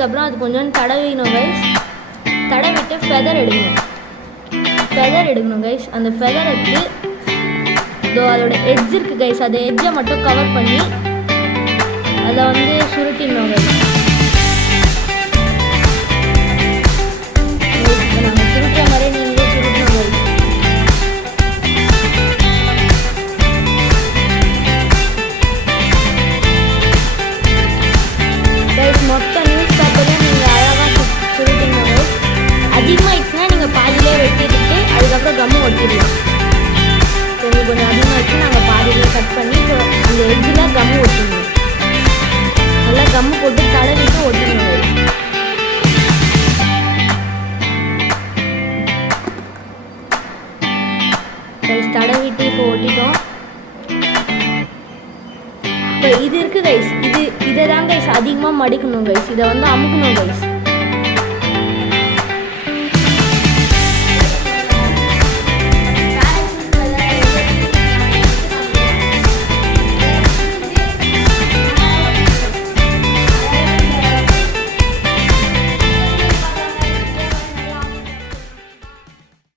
தடவினதுக்கப்புறம் அது கொஞ்சம் தடவிடணும் கைஸ். தடவிட்டு ஃபெதர் எடுக்கணும் கைஸ். அந்த ஃபெதர் எடுத்து இதோ அதோட எட்ஜ் இருக்குது கைஸ், அந்த எட்ஜை மட்டும் கவர் பண்ணி அதை வந்து சுருட்டிடணும் கைஸ். நாங்கள் சுருட்டுற மாதிரி நீங்களே சுருட்டணும் கைஸ். கைஸ் மொத்த நியூஸ் பேப்பரையும் நீங்கள் அழகாக சுருட்டிங்க கைஸ். அதிகமாக ஆயிடுச்சுன்னா நீங்கள் பாதியிலே வெட்டிட்டு அதுக்கப்புறம் கம்மு ஒட்டிடலாம். உங்களுக்கு கொஞ்சம் அதிகமாக ஆயிடுச்சு நாங்கள் பாதியிலே கட் பண்ணி அந்த எட்ஜில் கம்மு ஒட்டிடணும். நல்லா கம்மு போட்டு தடவிட்டு ஒட்டிடணும். கைஸ் தடவிட்டு இப்போ ஒட்டிட்டோம். இப்போ இது இருக்குது கைஸ், இதை தான் கைஸ் அதிகமாக மடிக்கணும் கைஸ். இதை வந்து அமுக்கணும் கைஸ்.